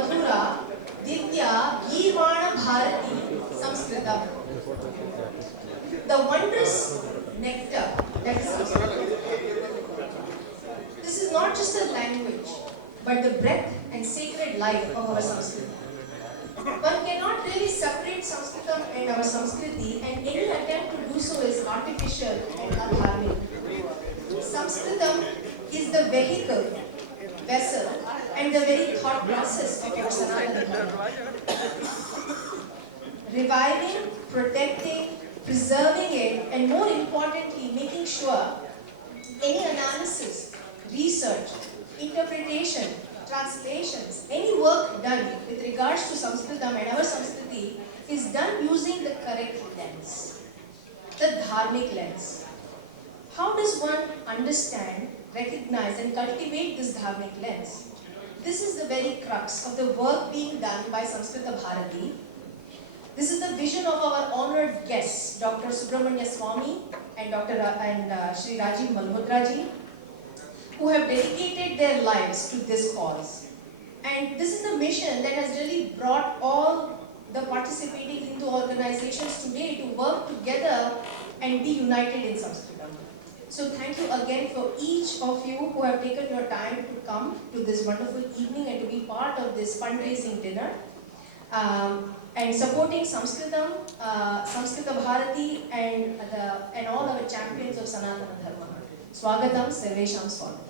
Madhura, Divya, Girvana Bharati, Samskrita. The wondrous nectar that is Samskrita. This is not just a language, but the breath and sacred life of our Samskriti. One cannot really separate Sanskritam and our Samskriti, and any attempt to do so is artificial and adharmic. Sanskritam is the vehicle, vessel, and the very thought process of our Sanatana Dharma. Reviving, protecting, preserving it, and more importantly, making sure any analysis, research, interpretation, translations, any work done with regards to Sanskritam and our Samskriti is done using the correct lens, the dharmic lens. How does one understand, recognize and cultivate this dharmic lens? This is the very crux of the work being done by Samskrita Bharathi. This is the vision of our honored guests, Dr.Subramanian Swamy and Shri Rajiv Malhotra ji, who have dedicated their lives to this cause. And this is the mission that has really brought all the participating Hindu organizations today to work together and be united in Samskritam. So thank you again for each of you who have taken your time to come to this wonderful evening and to be part of this fundraising dinner. And supporting Samskritam, Samskrita Bharati and all our champions of Sanatana Dharma. Swagatam, Sarvesham Swagatam.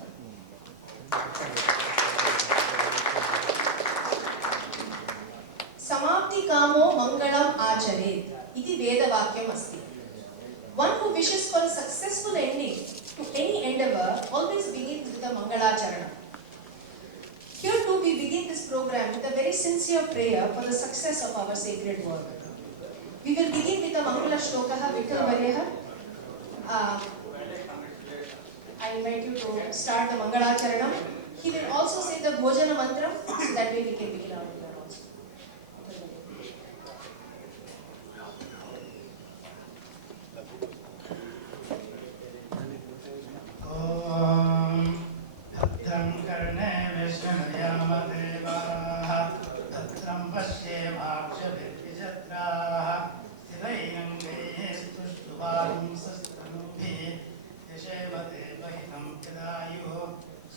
Samapti kamo mangalam acharet iti veda vakyam asti. One who wishes for a successful ending to any endeavor always begins with a mangalacharana. Here too we begin this program with a very sincere prayer for the success of our sacred work. We will begin with a Mangala Shlokaha Vittal Varyaha. I invite you to start the Mangalacharanam. He will also say the Bhojana Mantra, so that way we can begin our prayer also.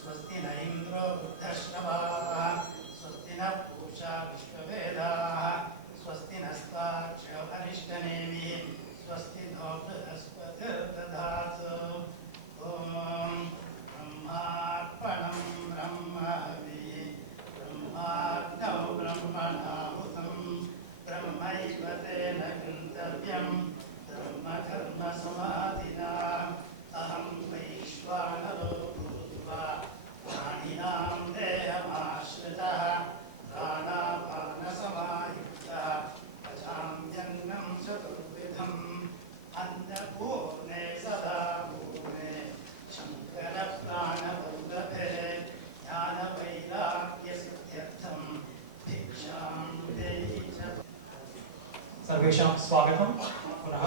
स्वस्ति न इंद्रो बुद्धश्रवाः स्वस्ति न पूषा विश्ववेदाः स्वस्ति नस्ताक्षो अरिष्टनेमिः स्वस्ति no बृहस्पतिर्दधातु ॐ ब्रह्मार्पणं ब्रह्मभिः ब्रह्माग्नौ ब्रह्मणाहुतं ब्रह्मैव तेन गन्तव्यं ब्रह्मकर्मसमाधिना अहं वैश्वानरो प्राणिनां देहमाश्रितः प्राणापानसमायुक्तः पचाम्यन्नं चतुर्विधम् अन्नपूर्णे सदा पूर्णे शङ्करप्राणवल्लभे ज्ञानवैराग्यसिद्ध्यर्थं भिक्षां देहि च। सर्वेषां स्वागतं पुनः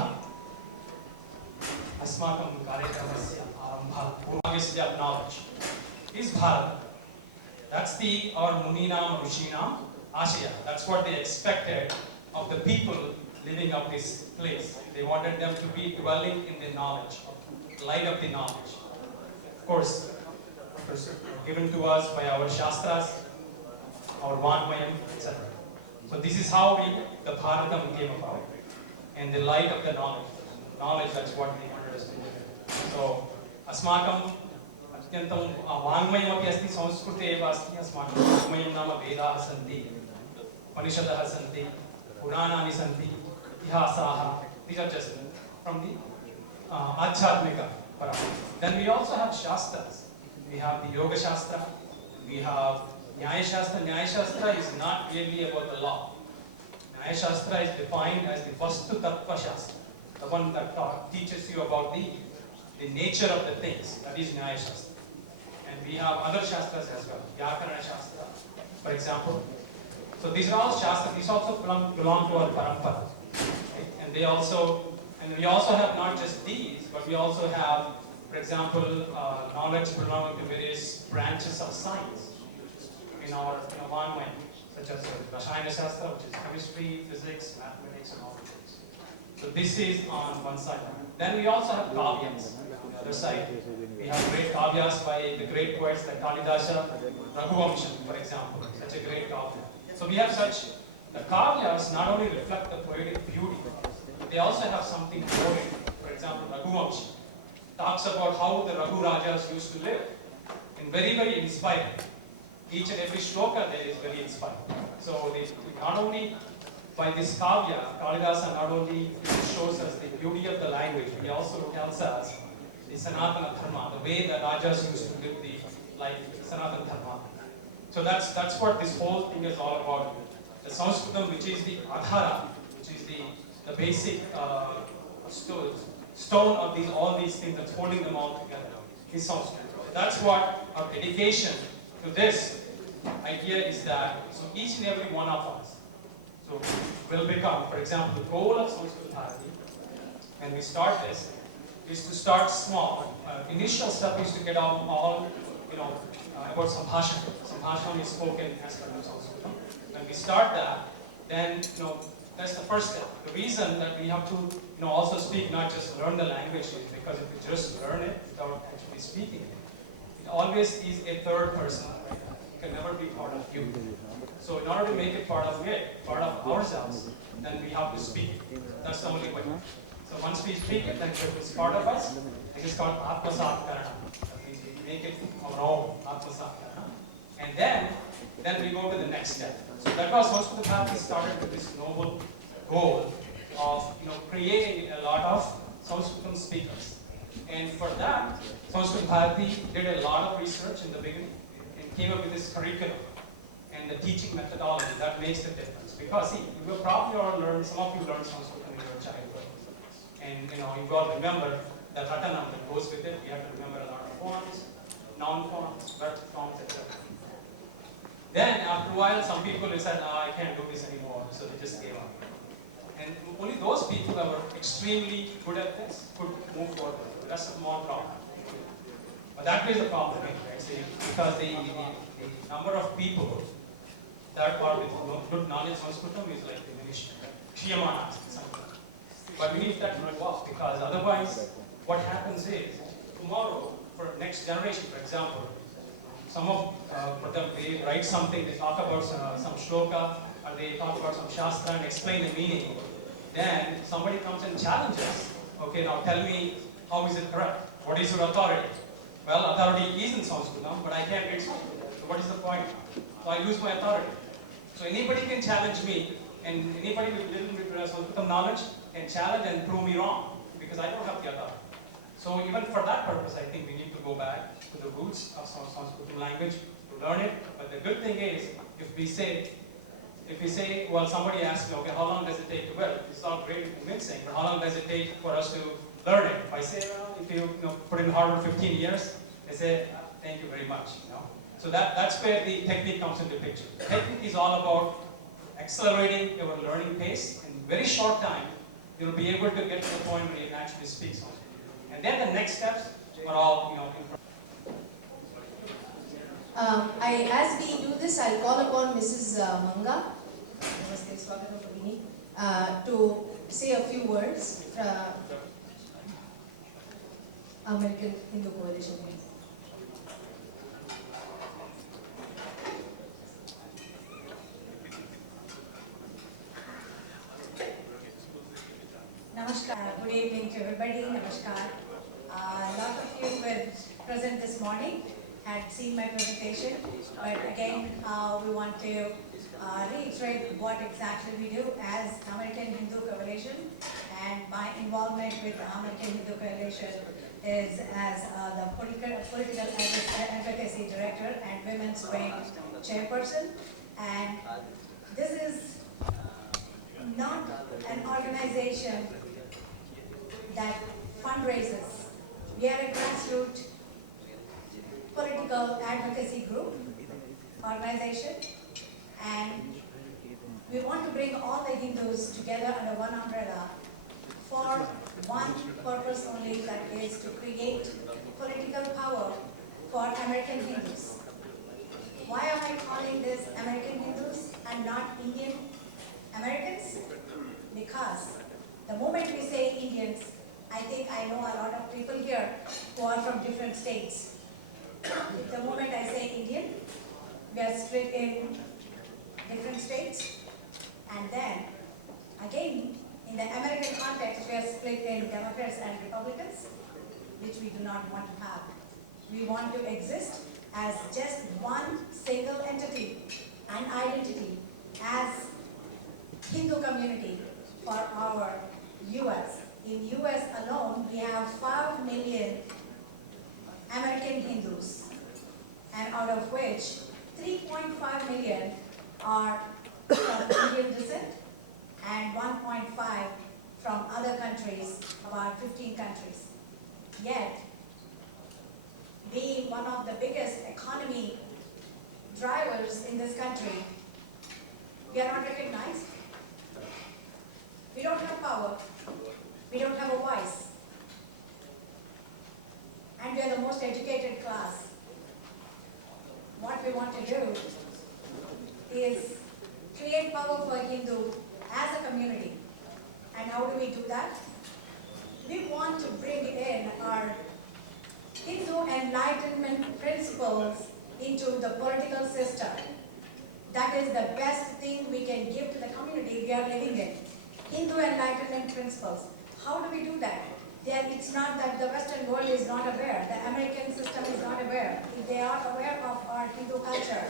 अस्माकं कार्यक्रमस्य आरम्भः पूर्वस्य knowledge is Bharat. That's our Muninam Rishinam Ashaya. That's what they expected of the people living up this place. They wanted them to be dwelling in the knowledge, light of the knowledge. Of course, given to us by our Shastras, our Vanmayam, etc. So this is how the Bharatam came about. And the light of the knowledge. Knowledge, that's what they wanted us to do. So, अस्माकं अत्यन्तं वाङ्मयमपि अस्ति संस्कृते एव अस्ति अस्माकं वाङ्मयं नाम वेदाः सन्ति उपनिषदः सन्ति पुराणानि सन्ति इतिहासाः. These are just from the आध्यात्मिक parampara. Then we also have shastras. We have the yoga shastra, we have nyaya shastra. Nyaya shastra is not really about the law. Nyaya shastra is defined as the vastu tattva shastra, the one that teaches you about the nature of the things. That is Nyaya Shastra. And we have other Shastras as well. Vyakarana Shastra, for example. So these are all Shastras. These also belong to our parampara. Okay? And we also have not just these, but we also have, for example, knowledge belonging to various branches of science in our Vanmaya, such such as Rashayana Shastra, which is chemistry, physics, mathematics, and all the things. So this is on one side. Then we also have kavyas on the other side. We have great kavyas by the great poets like Kalidasa, Raghuvamshan, for example, such a great kavya. So we have such, the kavyas not only reflect the poetic beauty, but they also have something more in it. For example, Raghuvamshan talks about how the Raghu Rajas used to live, and very, very inspiring. Each and every shloka there is very inspiring. So they, not only by this kavya, Kalidasa not only shows us the beauty of the language, he also tells us the Sanatana Dharma, the way the Rajas used to live the life, Sanatana Dharma. So that's what this whole thing is all about. The Sanskritam, which is the Adhara, which is the basic stone of these all these things that's holding them all together, is Sanskrit. That's what our dedication to this idea is, that so each and every one of us so will become, for example, the goal of Samskrita Bharathi, when we start this, is to start small. Initial step is to get all about Sambhashana. Sambhashana is spoken as per Sanskrit. When we start that, then that's the first step. The reason that we have to also speak, not just learn the language, is because if you just learn it without actually speaking it, it always is a third person. It can never be part of you. So in order to make it part of ourselves, then we have to speak it. That's the only way. So once we speak it, then it is part of us. It is called Atmasatkarana. That means we make it our own, Atmasatkarana. And then we go to the next step. So that was Samskrita Bharathi started with this noble goal of creating a lot of Sanskritam speakers. And for that, Samskrita Bharathi did a lot of research in the beginning and came up with this curriculum and the teaching methodology that makes the difference. Because see, you will probably all learn, some of you learned Sanskrit in your childhood. And you all remember the ratanam that goes with it. You have to remember a lot of forms, noun forms, verb forms, etc. Then after a while, some people said, I can't do this anymore, so they just gave up. And only those people that were extremely good at this could move forward. The rest of them all dropped. But that is the problem, right? See, because the number of people that are with good knowledge of Sanskritam is like diminished. Kshiyamanas, something. But we need that to go up, because otherwise, what happens is, tomorrow, for next generation, for example, some of for them, they write something, they talk about some shloka, or they talk about some shastra and explain the meaning. Then somebody comes and challenges, okay, now tell me, how is it correct? What is your authority? Well, authority is in Sanskritam, but I can't read Sanskrit. So what is the point? So I lose my authority. So anybody can challenge me, and anybody with little bit of Sanskritam knowledge can challenge and prove me wrong, because I don't have the authority. So even for that purpose, I think we need to go back to the roots of Sanskrit language to learn it. But the good thing is, if we say, well, somebody asks me, okay, how long does it take to learn? It's all great and convincing, but how long does it take for us to learn it? If I say, well, if you put in Harvard 15 years, they say, thank you very much. So that's where the technique comes into picture. The technique is all about accelerating your learning pace. In very short time, you'll be able to get to the point where you can actually speak Sanskrit. And then the next steps are all, As we do this, I'll call upon Mrs. Manga to say a few words. American Hindu Coalition. Namaskar. Good evening to everybody. Namaskar. A lot of you were present this morning, had seen my presentation, but again, we want to reiterate what exactly we do as American Hindu Coalition, and my involvement with the American Hindu Coalition is as the political advocacy director and women's wing chairperson. And this is not an organization that fundraises. We are a grassroots political advocacy group, organization, and we want to bring all the Hindus together under one umbrella for one purpose only, that is to create political power for American Hindus. Why am I calling this American Hindus and and not Indian Americans? Because the moment we say Indians, I think I know a lot of people here who are from different states. The moment I say Indian, we are split in different states, and then again in the American context we are split in Democrats and Republicans, which we do not want to have. We want to exist as just one single entity and identity as Hindu community for our US. In US alone, we have 5 million American Hindus, and out of which 3.5 million are from Indian descent and 1.5 from other countries, about 15 countries. Yet, being one of the biggest economy drivers in this country, we are not recognized. We don't have power. We don't have a voice. And we are the most educated class. What we want to do is create power for Hindu as a community. And how do we do that? We want to bring in our Hindu enlightenment principles into the political system. That is the best thing we can give to the community we are living in. Hindu enlightenment principles. How do we do that? It's not that the Western world is not aware, the American system is not aware. They are aware of our Hindu culture.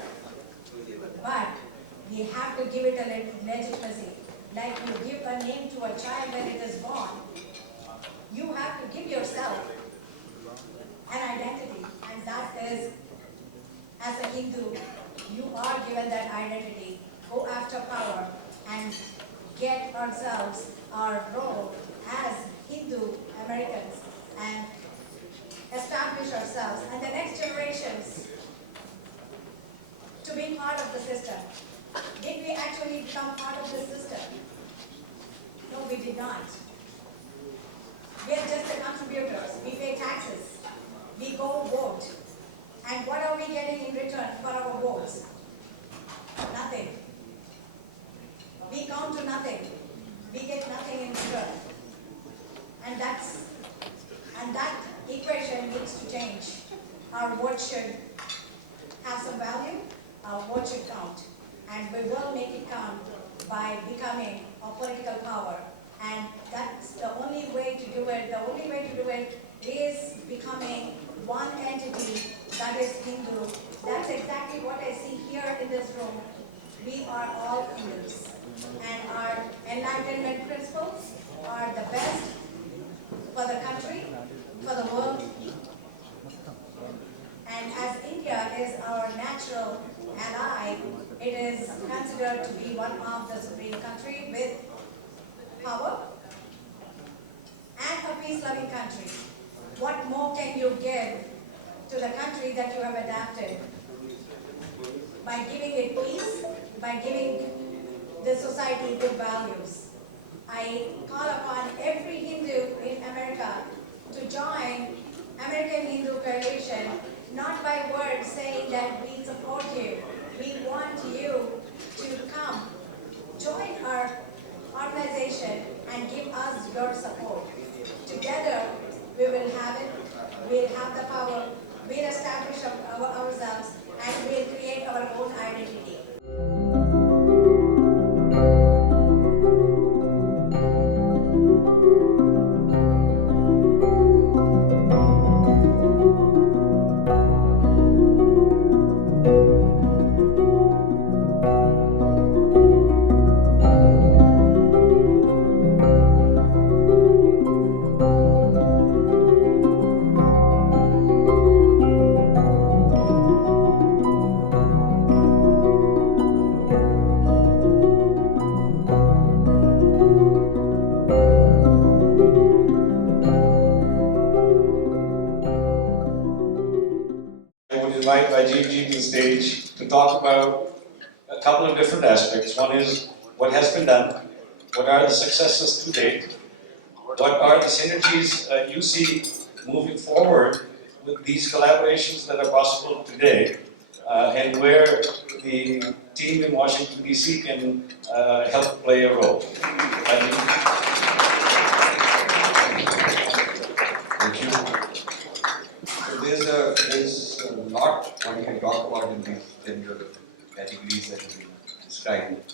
But we have to give it a legitimacy. Like you give a name to a child when it is born, you have to give yourself an identity. And that is, as a Hindu, you are given that identity. Go after power and get ourselves our role as Hindu Americans and establish ourselves and the next generations to be part of the system. Did we actually become part of the system? No, we did not. We are just the contributors. We pay taxes. We go vote. And what are we getting in return for our votes? Nothing. We count to nothing. We get nothing in return. And that equation needs to change. Our vote should have some value. Our vote should count. And we will make it count by becoming a political power. And that's the only way to do it. The only way to do it is becoming one entity that is Hindu. That's exactly what I see here in this room. We are all Hindus. And our enlightenment principles are the best for the country, for the world. And as India is our natural ally, it is considered to be one of the supreme country with power and a peace-loving country. What more can you give to the country that you have adapted? By giving it peace, by giving the society good values. I call upon every Hindu in America to join American Hindu Coalition, not by words saying that we support you. We want you to come, join our organization and give us your support. Together, we will have it, we'll have the power, we'll establish ourselves, and we'll create our own identity. I would invite Rajiv ji to the stage to talk about a couple of different aspects. One is what has been done, what are the successes to date, what are the synergies you see moving forward with these collaborations that are possible today, and where the team in Washington DC can help play a role. Thank you. So there's a lot one can talk about in these gender categories that we described.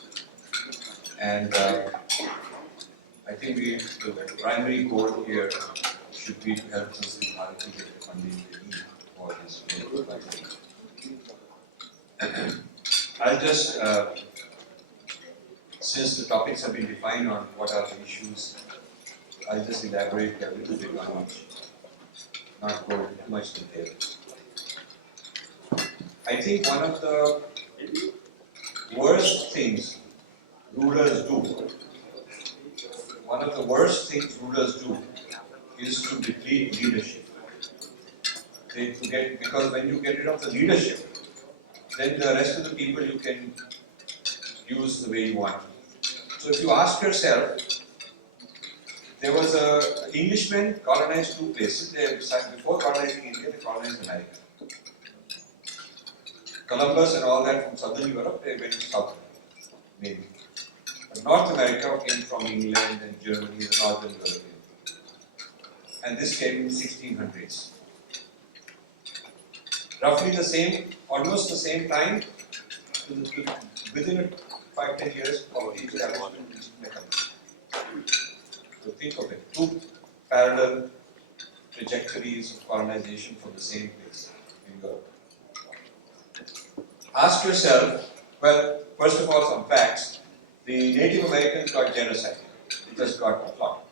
And I think the primary goal here should be to help Samskrita Bharathi get the funding they need for this project. I'll just, since the topics have been defined on what are the issues, I'll just elaborate a little bit on each, not go into too much detail. I think one of the worst things rulers do, is to deplete leadership. Because when you get rid of the leadership, then the rest of the people you can use the way you want. So if you ask yourself, there was an Englishman colonized two places. Before colonizing India, they colonized America. Columbus and all that from southern Europe, they went to South America, maybe. But North America came from England and Germany, the northern European. And this came in the 1600s. Roughly the same, almost the same time, within 5-10 years of the establishment of the country. So think of it, two parallel trajectories of colonization from the same place in Europe. Ask yourself, well, first of all, some facts. The Native Americans got genocide. It just got fought.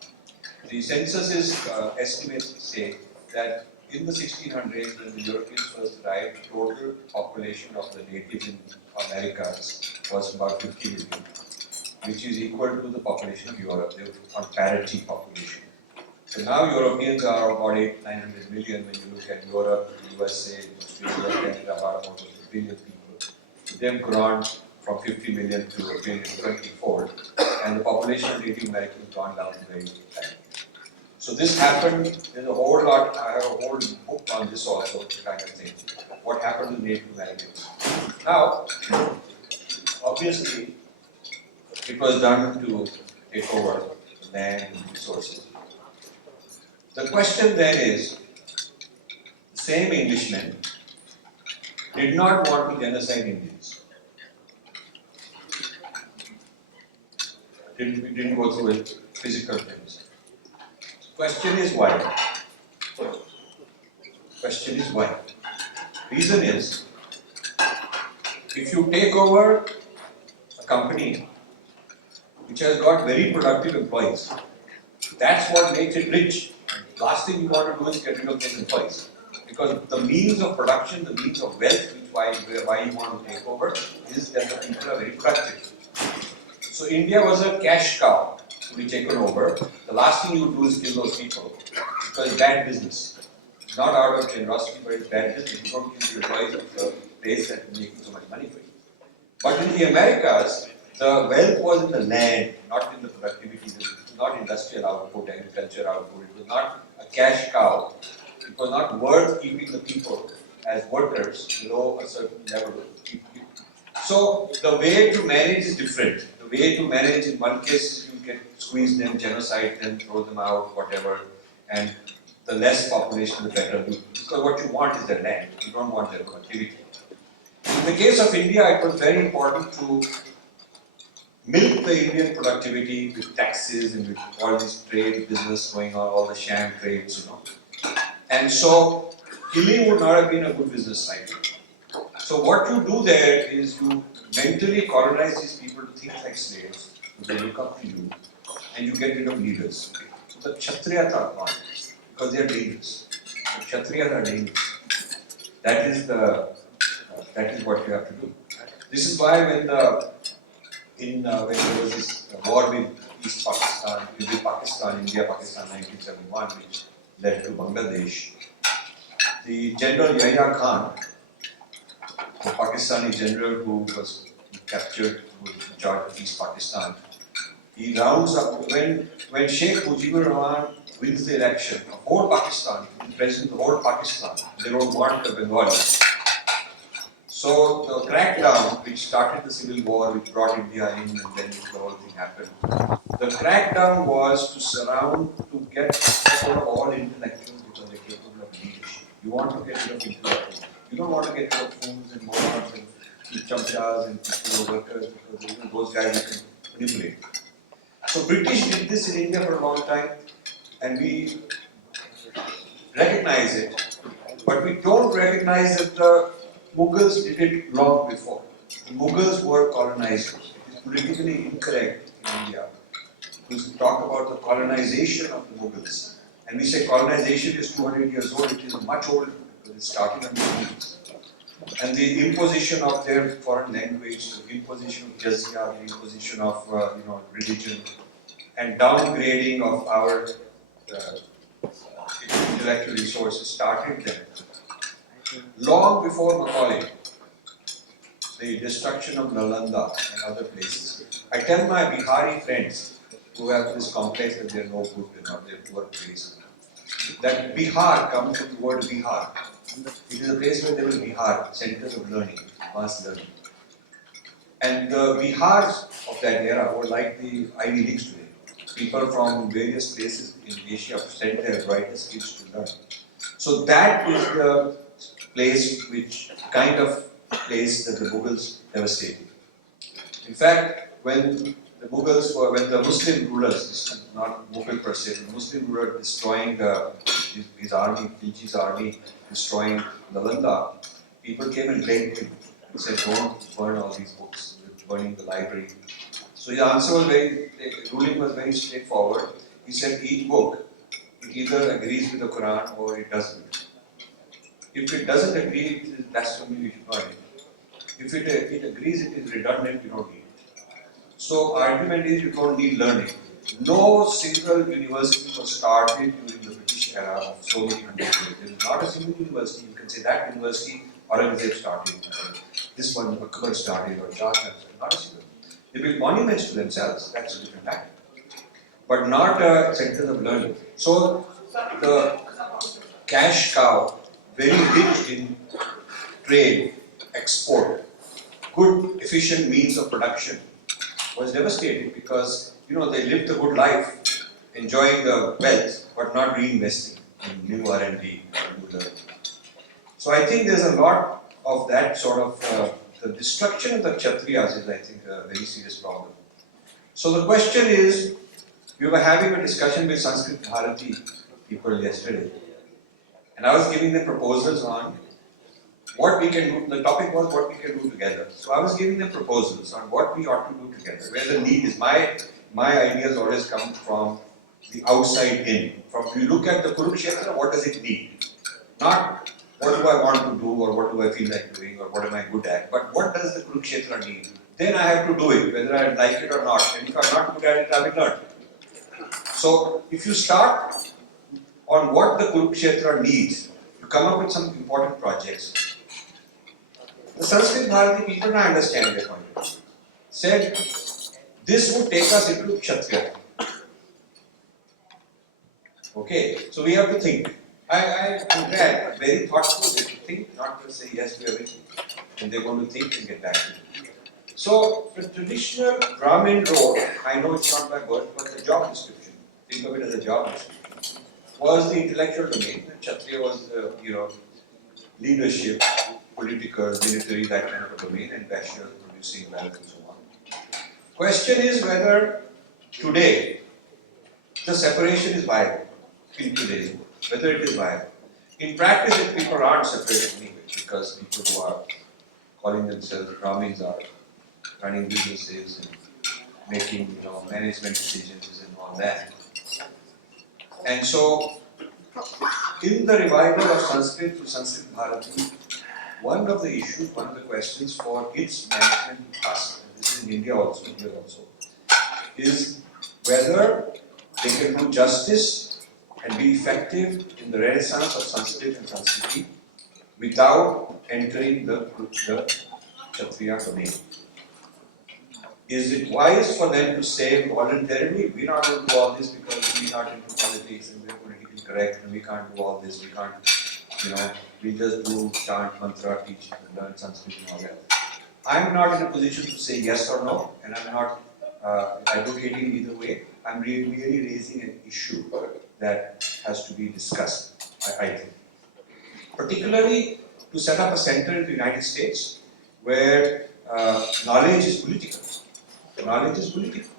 The census estimates say that in the 1600s, when the Europeans first arrived, the total population of the natives in Americas was about 50 million, which is equal to the population of Europe. They were on parity population. So now Europeans are about 800-900 million when you look at Europe, USA, Australia, Canada, about almost a billion people. So they've grown from 50 million to a billion, 24, and the population of Native Americans gone down very tiny. So this happened, there's a whole lot, I have a whole book on this also, kind of thing. What happened to Native Americans? Now, obviously, it was done to take over the land and resources. The question then is, the same Englishmen did not want to genocide Indians. Didn't go through a physical genocide. Question is why? Reason is, if you take over a company which has got very productive employees, that's what makes it rich. Last thing you want to do is get rid of those employees. Because the means of production, the means of wealth, why you want to take over, is that the people are very productive. So India was a cash cow to be taken over. The last thing you do is kill those people, because it's bad business. It's not out of generosity, but it's bad business. You don't kill the employees of the place that is making so much money for you. But in the Americas, the wealth was in the land, not in the productivity. It was not industrial output, agriculture output. It was not a cash cow. It was not worth keeping the people as workers below a certain level. So the way to manage is different. The way to manage, in one case, you can squeeze them, genocide them, throw them out, whatever, and the less population, the better. Because what you want is their land. You don't want their productivity. In the case of India, it was very important to milk the Indian productivity with taxes and with all this trade business going on, all the sham trades, And so, killing would not have been a good business cycle. So what you do there is you mentally colonize these people to think like slaves, they look up to you, and you get rid of leaders. So the Kshatriyas are gone, because they are dangerous. The Kshatriyas are dangerous. That is what you have to do. This is why when there was this war with East Pakistan, India-Pakistan 1971, which led to Bangladesh, the General Yahya Khan, the Pakistani general who was captured, who was in charge of East Pakistan, he rounds up, when Sheikh Mujibur Rahman wins the election, the whole Pakistan, the president of the whole Pakistan, they don't want the Bengalis. So the crackdown, which started the civil war, which brought India in, and then the whole thing happened. The crackdown was to surround, to get rid of all intellectuals because they're capable of leadership. You want to get rid of intellectuals. You don't want to get rid of fools and morons and chamchas and people workers because those guys you can manipulate. So British did this in India for a long time, and we recognize it, but we don't recognize that the Mughals did it long before. The Mughals were colonizers. It is politically incorrect in India to talk about the colonization of the Mughals. And we say colonization is 200 years old, it is much older because it started under the Mughals. And the imposition of their foreign language, the imposition of jizya, the imposition of religion, and downgrading of our intellectual resources started then. Long before Macaulay, the destruction of Nalanda and other places. I tell my Bihari friends who have this complex that they are no good in or they're poor place, that Bihar comes from the word Bihar. It is a place where there is Bihar, centers of learning, advanced learning. And the Bihars of that era were like the Ivy Leagues today. People from various places in Asia sent their brightest kids to learn. So that is the place which kind of place that the Mughals devastated. In fact, when the Mughals were, when the Muslim rulers, this is not Mughal per se, the Muslim ruler destroying his army, Khilji's army, destroying Nalanda, people came and blamed him and said, don't burn all these books, we're burning the library. So his answer was the ruling was very straightforward. He said, each book, it either agrees with the Quran or it doesn't. If it doesn't agree, it is blasphemy, we should not read it. If it agrees, it is redundant, you don't need it. So argument is you don't need learning. No single university was started during the British era of so many hundred years. There is not a single university, you can say that university Aurangzeb started, this one Akbar started, or Shah started, not a single. They built monuments to themselves, that's a different matter. But not centers of learning. So the cash cow, very rich in trade, export, good efficient means of production, was devastated because they lived a good life, enjoying the wealth, but not reinvesting in new R&D or new learning. So I think there's a lot of that sort of, the destruction of the Kshatriyas is, I think, a very serious problem. So the question is, we were having a discussion with Sanskrit Bharathi people yesterday, and I was giving them proposals on what we can do. The topic was what we can do together. So I was giving them proposals on what we ought to do together, where the need is. My ideas always come from the outside in. From you look at the Kurukshetra, what does it need? Not what do I want to do or what do I feel like doing or what am I good at, but what does the Kurukshetra need? Then I have to do it, whether I like it or not. And if I'm not good at it, I will learn. So if you start on what the Kurukshetra needs, you come up with some important projects. The Sanskrit Bharati people, I understand their point of view, said this would take us into Kshatriya. Okay, so we have to think. I'm glad, very thoughtful, they should think, not just say yes to everything. And they're going to think and get back to it. So, the traditional Brahmin role, I know it's not by birth, but the job description, think of it as a job description, was the intellectual domain. And Kshatriya was the, leadership, political, military, that kind of a domain, and Vaishya producing wealth and so on. Question is whether today the separation is viable in today's world, whether it is viable. In practice, people aren't separated anyway, because people who are calling themselves Brahmins are running businesses and making management decisions and all that. And so, in the revival of Sanskrit to Sanskrit Bharati, one of the issues, one of the questions for its management to us, and this is in India also, here also, is whether they can do justice and be effective in the renaissance of Sanskrit and Sanskriti without entering the Kshatriya domain. Is it wise for them to say voluntarily, we're not going to do all this because we're not into politics and we're politically correct and we can't do all this, we can't, we just do chant, mantra, teach, learn Sanskrit and all that. I'm not in a position to say yes or no, and I'm not advocating either way. I'm really raising an issue that has to be discussed, I think. Particularly to set up a center in the United States where knowledge is political. Knowledge is political.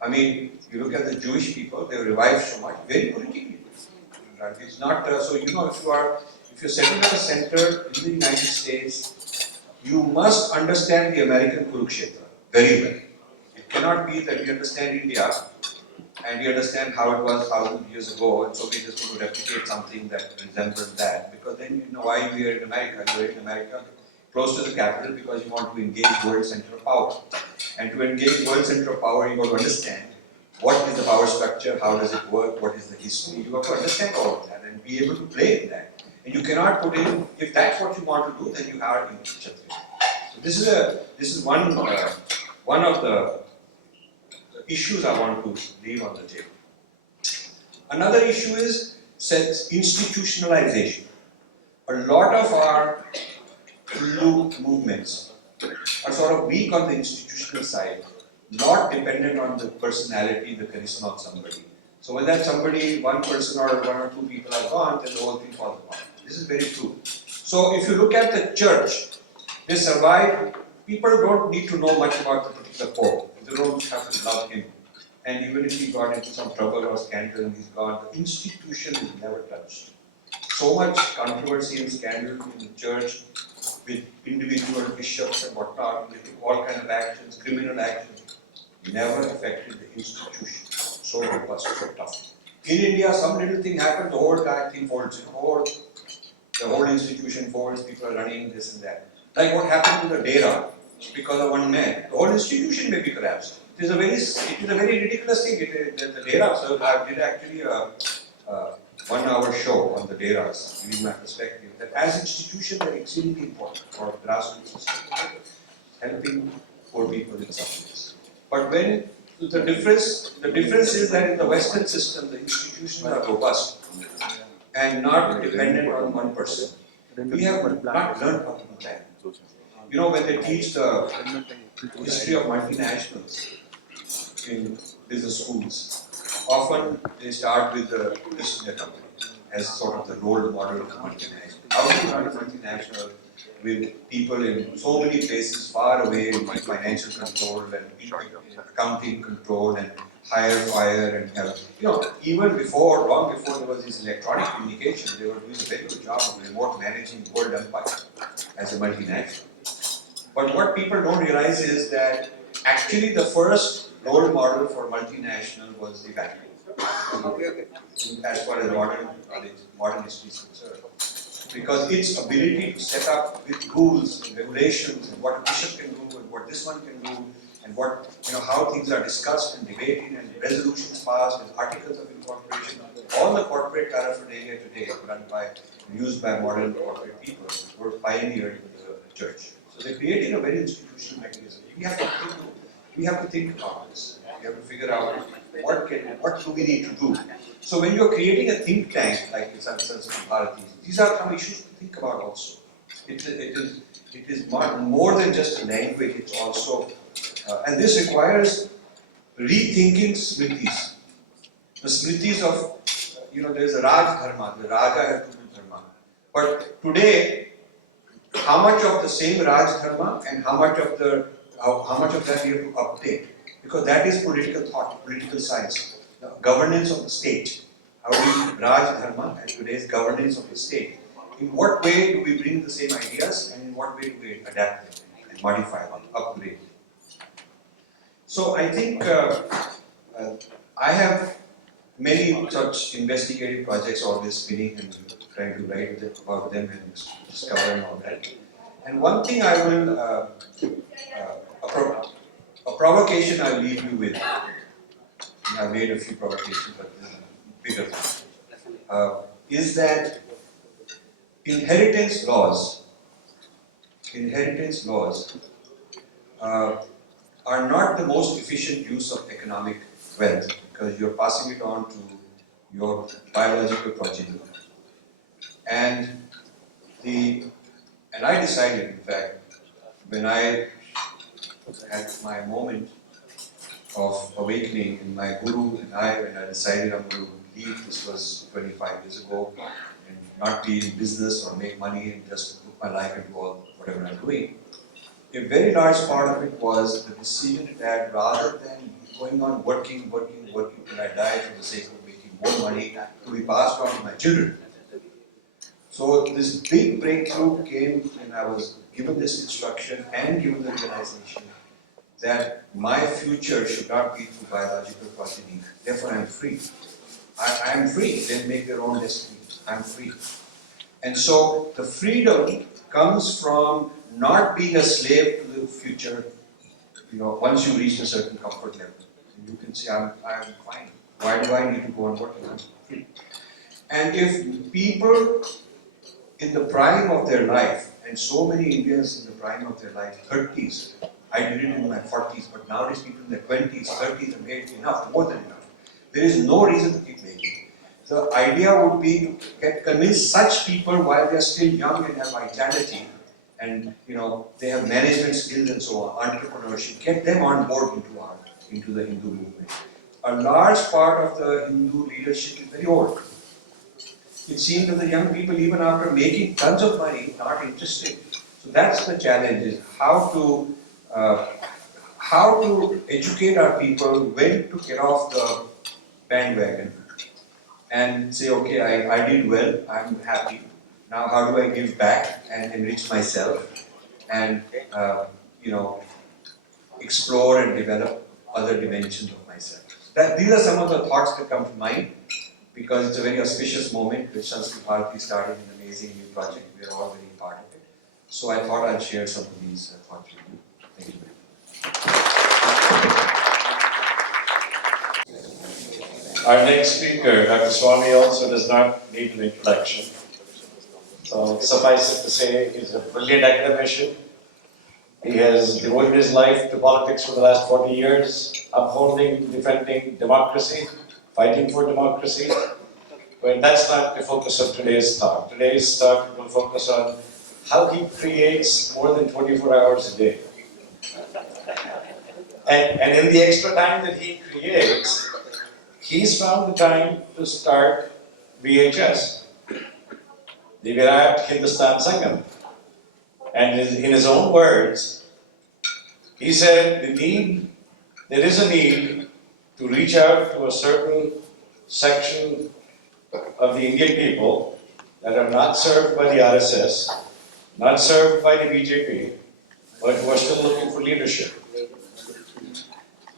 I mean, you look at the Jewish people, they were revived so much, very politically. Right? It's not, so you know, if you're setting up a center in the United States, you must understand the American Kurukshetra very well. It cannot be that you understand India and you understand how it was 1,000 years ago, and so we're just going to replicate something that resembles that. Because then you know why we are in America. You're in America, close to the capital, because you want to engage world center of power. And to engage world center of power, you got to understand what is the power structure, how does it work, what is the history. You got to understand all of that and be able to play in that. And you cannot put in, if that's what you want to do, then you are in Kshatriya. So this is one of the issues I want to leave on the table. Another issue is institutionalization. A lot of our movements are sort of weak on the institutional side, not dependent on the personality, the charisma of somebody. So when that somebody, one person or one or two people are gone, then the whole thing falls apart. This is very true. So if you look at the church, they survive. People don't need to know much about the particular pope. They don't have to love him. And even if he got into some trouble or scandal and he's gone, the institution is never touched. So much controversy and scandal in the church with individual bishops and whatnot, they took all kinds of actions, criminal actions, never affected the institution. So robust, so tough. In India, some little thing happened, the whole thing folds. The whole institution folds, people are running this and that. Like what happened to the Dera, because of one man, the whole institution may be collapsed. It is a very ridiculous thing. The Dera, so I did actually a 1-hour show on the Deras, giving my perspective, that as institutions are extremely important for grassroots system, helping poor people in some ways. But when the difference is that in the Western system, the institutions are robust and not dependent on one person. We have not learned how to do that. You know, when they teach the history of multinationals in business schools, often they start with the East India Company as sort of the role model of the multinational. How do you run a multinational with people in so many places far away in financial control and accounting control and hire, fire and have, even long before there was this electronic communication, they were doing a very good job of remote managing the world empire as a multinational. But what people don't realize is that actually the first role model for multinational was the Vatican, as far as modern history is concerned. Because its ability to set up with rules and regulations and what a bishop can do and what this one can do and what, how things are discussed and debated and resolutions passed and articles of incorporation, all the corporate paraphernalia today used by modern corporate people were pioneered in the church. So they're creating a very institutional mechanism. We have to think about this. We have to figure out what do we need to do. So when you're creating a think tank like the Bharathi, these are some issues to think about also. It is more than just a language. It's also, and this requires rethinking smritis. The smritis of, there's a Raj Dharma. The Raja has to do Dharma. But today, how much of the same Raj Dharma and how much of that we have to update? Because that is political thought, political science, the governance of the state. How we Raj Dharma and today's governance of the state. In what way do we bring the same ideas and in what way do we adapt them and modify them, upgrade them? So I think I have many such investigative projects always spinning and trying to write about them and discover and all that. And one thing I will, a provocation I'll leave you with. I made a few provocations, but this is a bigger one. Is that inheritance laws are not the most efficient use of economic wealth because you're passing it on to your biological progeny. And And I decided, in fact, when I had my moment of awakening in my guru and when I decided I'm going to leave, this was 25 years ago, and not be in business or make money and just put my life into all whatever I'm doing. A very large part of it was the decision that rather than going on working till I die for the sake of making more money to be passed on to my children. So this big breakthrough came when I was given this instruction and given the realization that my future should not be through biological progeny. Therefore, I am free. I am free. They make their own destiny. I am free. And so the freedom comes from not being a slave to the future. Once you reach a certain comfort level, you can say, I'm fine. Why do I need to go on working? I'm free. And if people in the prime of their life, and so many Indians in the prime of their life, 30s, I did it in my 40s, but nowadays people in their 20s, 30s have made enough, more than enough. There is no reason to keep making. The idea would be to convince such people while they are still young and have vitality, and they have management skills and so on, entrepreneurship, get them on board into the Hindu movement. A large part of the Hindu leadership is very old. It seems that the young people, even after making tons of money, not interested. So that's the challenge: is how to educate our people when to get off the bandwagon and say, okay, I did well, I'm happy. Now how do I give back and enrich myself and explore and develop other dimensions of myself. These are some of the thoughts that come to mind, because it's a very auspicious moment which Samskrita Bharathi started an amazing new project. We are all very part of it. So I thought I'd share some of these thoughts with you. Thank you very much. Our next speaker, Dr. Swamy, also does not need an introduction. So suffice it to say, he's a brilliant academician. He has devoted his life to politics for the last 40 years, upholding, defending democracy, fighting for democracy. But that's not the focus of today's talk. Today's talk will focus on how he creates more than 24 hours a day. And in the extra time that he creates, he's found the time to start VHS, the Virat Hindustan Sangam. And in his own words, he said there is a need to reach out to a certain section of the Indian people that are not served by the RSS, not served by the BJP, but who are still looking for leadership.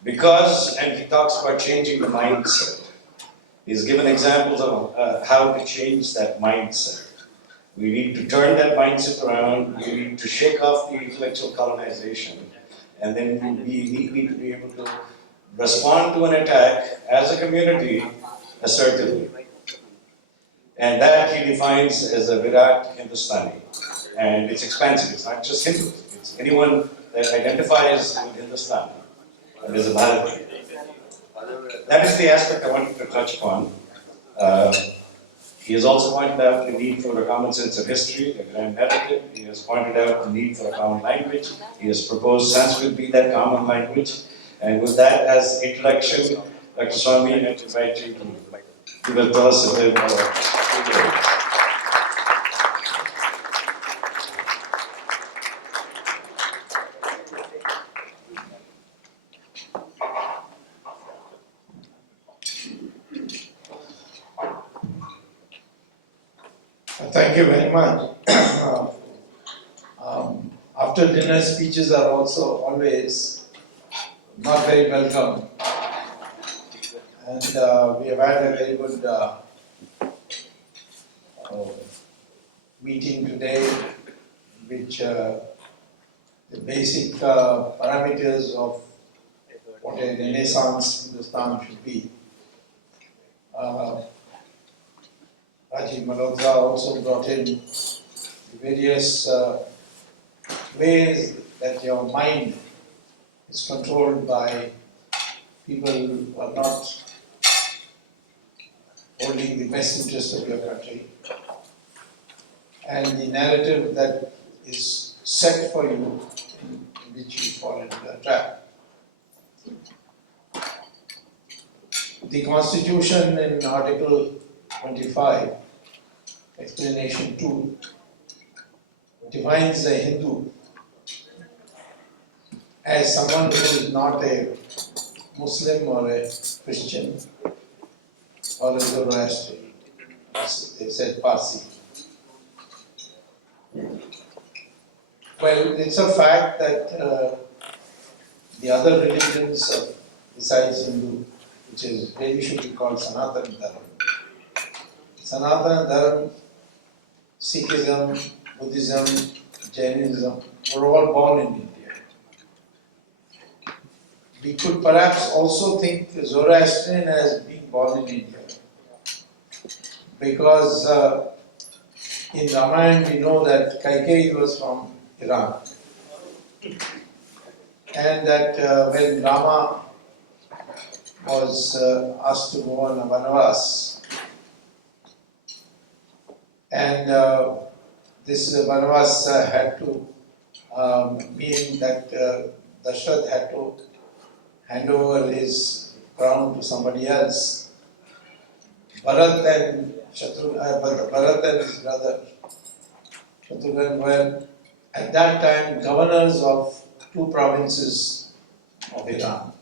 And he talks about changing the mindset. He's given examples of how to change that mindset. We need to turn that mindset around, we need to shake off the intellectual colonization, and then we need to be able to respond to an attack as a community assertively. And that he defines as a Virat Hindustani. And it's expansive, it's not just Hindus, it's anyone that identifies with Hindustan and is a Bharathi. That is the aspect I wanted to touch upon. He has also pointed out the need for a common sense of history, a grand narrative. He has pointed out the need for a common language. He has proposed Sanskrit be that common language. And with that as introduction, Dr. Swamy, I invite you to tell us a bit about Thank you very much. After dinner speeches are also always not very welcome. And we have had a very good meeting today, which the basic parameters of what a Renaissance Hindustan should be. Rajiv Malhotra also brought in the various ways that your mind is controlled by people who are not holding the best interest of your country. and the narrative that is set for you in which you fall into the trap. The Constitution in Article 25, explanation 2, defines a Hindu as someone who is not a Muslim or a Christian or a Zoroastrian. They said Parsi. Well, it's a fact that the other religions besides Hindu, which is really should be called Sanatana Dharma. Sanatana Dharma, Sikhism, Buddhism, Jainism were all born in India. We could perhaps also think Zoroastrian as being born in India, because in Ramayana we know that Kaikeyi was from Iran, and that when Rama was asked to go on a Vanavas, and this Vanavas had to mean that Dashrath had to hand over his crown to somebody else. Bharat and his brother Shatrughan were at that time governors of 2 provinces of Iran,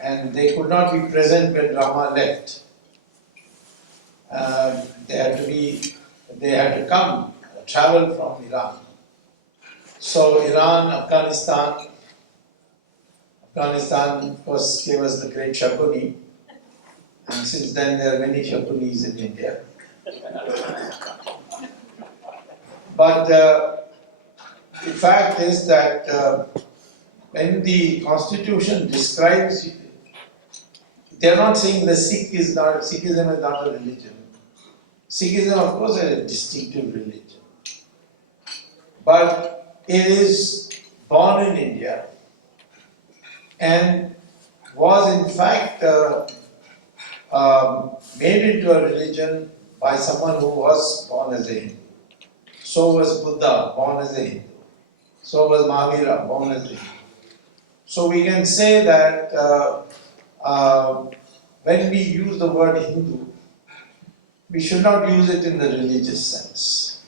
and they could not be present when Rama left. They had to come, travel from Iran. So Iran, Afghanistan, of course gave us the great Shakuni, and since then there are many Shakunis in India. But the fact is that when the Constitution describes, they are not saying that Sikhism is not a religion. Sikhism, of course, is a distinctive religion, but it is born in India and was in fact made into a religion by someone who was born as a Hindu. So was Buddha, born as a Hindu. So was Mahavira, born as a Hindu. So we can say that when we use the word Hindu, we should not use it in the religious sense.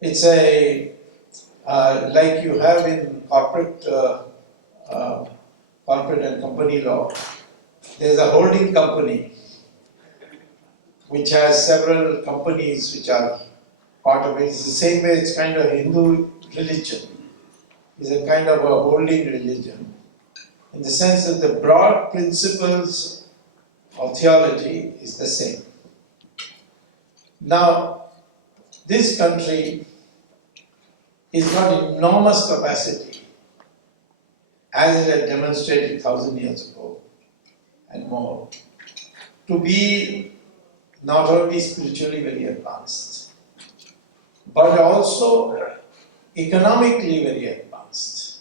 It's like you have in corporate and company law. There's a holding company which has several companies which are part of it. It's the same way it's kind of Hindu religion. It's a kind of a holding religion in the sense that the broad principles of theology is the same. Now, this country is got enormous capacity, as it had demonstrated 1,000 years ago and more, to be not only spiritually very advanced, but also economically very advanced.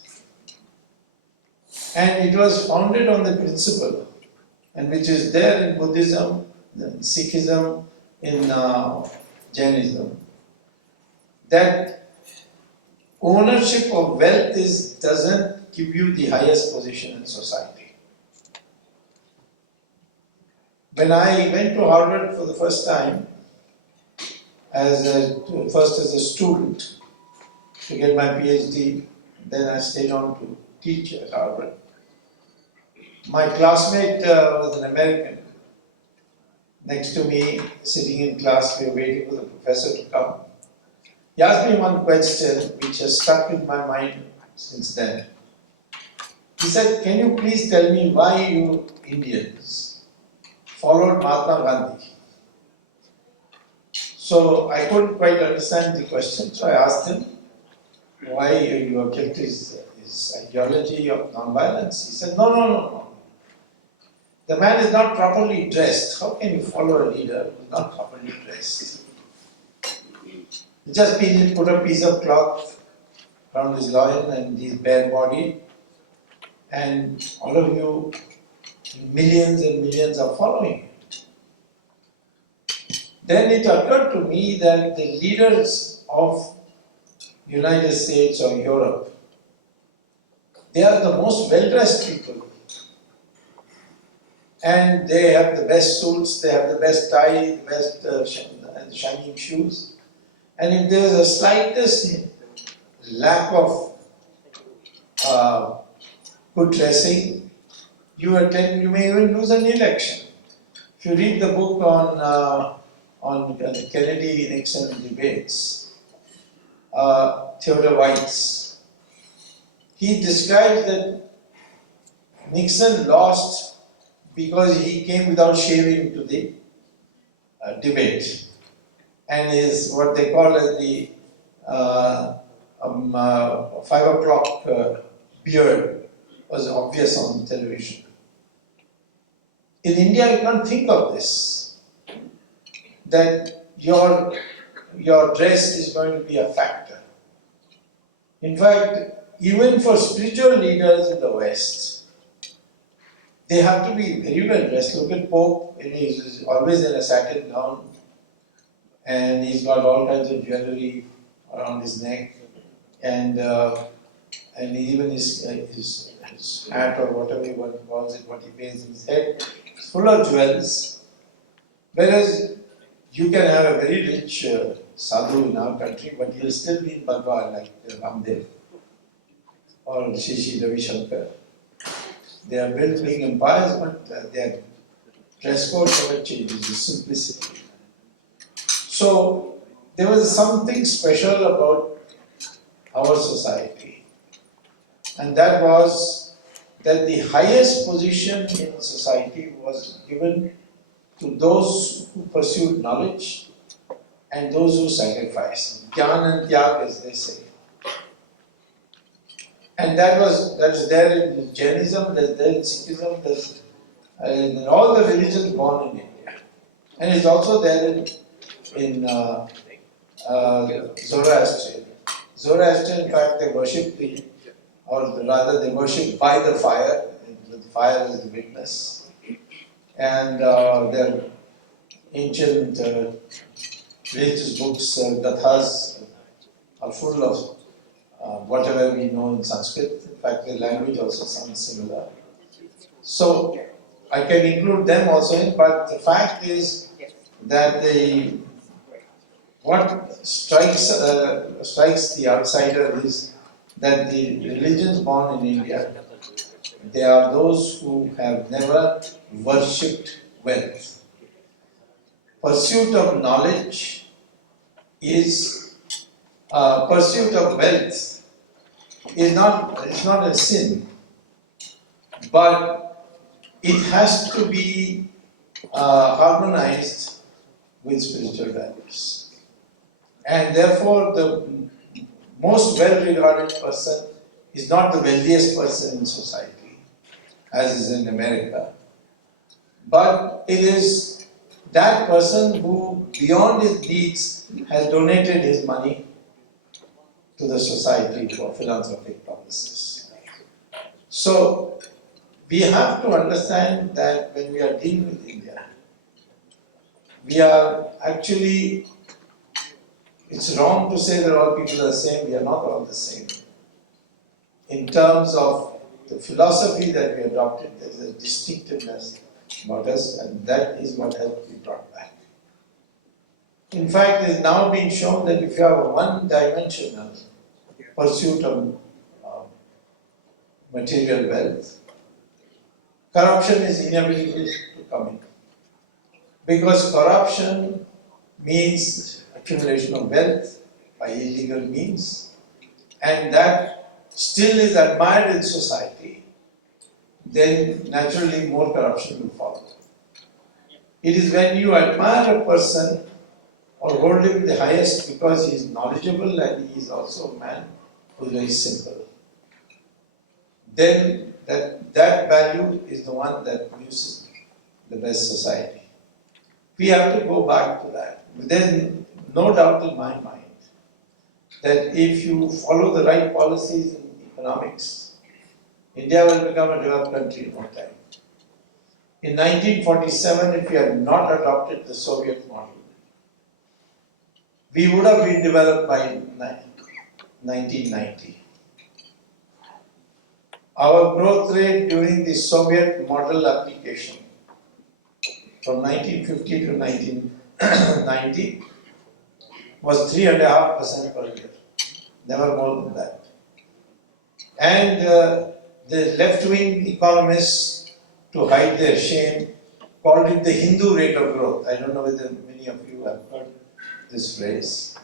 And it was founded on the principle, and which is there in Buddhism, in Sikhism, in Jainism, that ownership of wealth doesn't give you the highest position in society. When I went to Harvard for the first time, first as a student to get my PhD, then I stayed on to teach at Harvard. My classmate was an American. Next to me, sitting in class, we were waiting for the professor to come. He asked me one question which has stuck in my mind since then. He said, "Can you please tell me why you Indians followed Mahatma Gandhi?" So I couldn't quite understand the question, so I asked him why you have kept his ideology of non-violence. He said, no. The man is not properly dressed. How can you follow a leader who is not properly dressed? Just put a piece of cloth around his loin and his bare body, and all of you, millions and millions, are following him. then it occurred to me that the leaders of United States or Europe, they are the most well-dressed people. And they have the best suits, they have the best tie, the best shining shoes. And if there is a slightest lack of good dressing, you may even lose an election. If you read the book on the Kennedy-Nixon debates, Theodore Weiss, he describes that Nixon lost because he came without shaving to the debate, and his what they call as the 5 o'clock beard was obvious on television. In India, you can't think of this, that your dress is going to be a factor. In fact, even for spiritual leaders in the West, they have to be very well dressed. Look at Pope, he's always in a satin gown, and he's got all kinds of jewelry around his neck, and even his hat or whatever one calls it, what he wears in his head, is full of jewels. Whereas you can have a very rich sadhu in our country, but he'll still be in Bhagwan like Ramdev or Shishi Ravi Shankar. They are built big empires, but their dress code never changes, the simplicity. So there was something special about our society, and that was that the highest position in society was given to those who pursued knowledge and those who sacrificed. Gyan and Tyag, as they say. And that's there in Jainism, that's there in Sikhism, that's in all the religions born in India. And it's also there in Zoroastrian. Zoroastrian, in fact, they worship they worship by the fire, with fire as the witness. And their ancient religious books, Gathas, are full of whatever we know in Sanskrit. In fact, the language also sounds similar. So I can include them also in, but the fact is that what strikes the outsider is that the religions born in India, they are those who have never worshipped wealth. Pursuit of knowledge is pursuit of wealth is not a sin, but it has to be harmonized with spiritual values. And therefore, the most well-regarded person is not the wealthiest person in society, as is in America, but it is that person who, beyond his needs, has donated his money to the society for philanthropic purposes. So, we have to understand that when we are dealing with India, we are actually, it's wrong to say that all people are the same, we are not all the same. In terms of the philosophy that we adopted, there is a distinctiveness about us, and that is what has to be brought back. In fact, it is now being shown that if you have a one-dimensional pursuit of material wealth, corruption is inevitable to come in. Because corruption means accumulation of wealth by illegal means, and that still is admired in society, then naturally more corruption will follow. It is when you admire a person or hold him the highest because he is knowledgeable and he is also a man who is very simple, then that value is the one that produces the best society. We have to go back to that. There's no doubt in my mind that if you follow the right policies in economics, India will become a developed country in no time. In 1947, if we had not adopted the Soviet model, we would have been developed by 1990. Our growth rate during the Soviet model application from 1950 to 1990 was 3.5% per year, never more than that. And the left-wing economists, to hide their shame, called it the Hindu rate of growth. I don't know whether many of you have heard this phrase.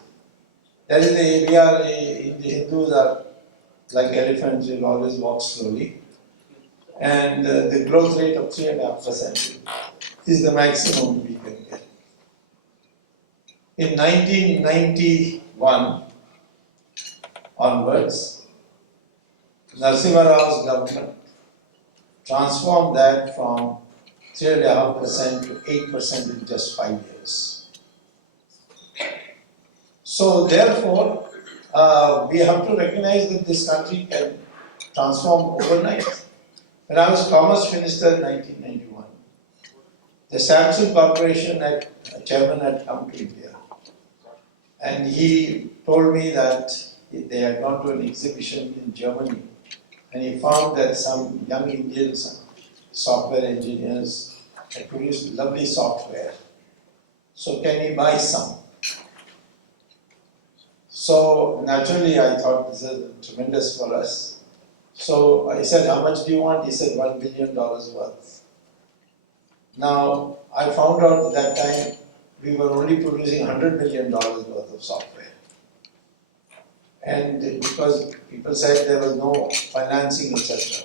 That is, the Hindus are like elephants, will always walk slowly. And the growth rate of 3.5% is the maximum we can get. In 1991 onwards, Narasimha Rao's government transformed that from 3.5% to 8% in just 5 years. So therefore, we have to recognize that this country can transform overnight. When I was Commerce Minister in 1991, the Samsung Corporation chairman had come to India, and he told me that they had gone to an exhibition in Germany, and he found that some young Indians, software engineers, had produced lovely software. So can he buy some? So naturally I thought this is tremendous for us. So I said, how much do you want? He said, $1 billion worth. Now, I found out at that time we were only producing $100 million worth of software. And because people said there was no financing, etc.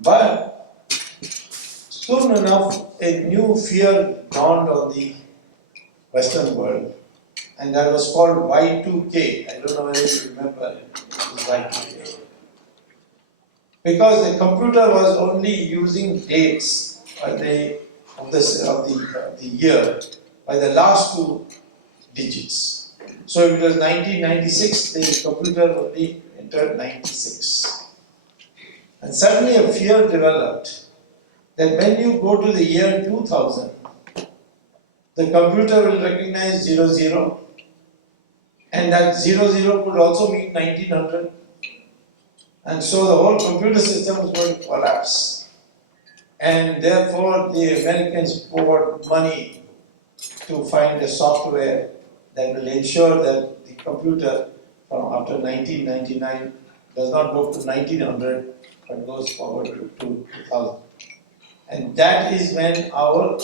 But soon enough, a new fear dawned on the Western world, and that was called Y2K. I don't know whether you remember it. It was Y2K. Because the computer was only using dates of the year by the last two digits. So if it was 1996, the computer only entered 96. And suddenly a fear developed that when you go to the year 2000, the computer will recognize 00, and that 00 could also mean 1900. And so the whole computer system is going to collapse. And therefore the Americans poured money to find a software that will ensure that the computer from after 1999 does not go to 1900 but goes forward to 2000. And that is when our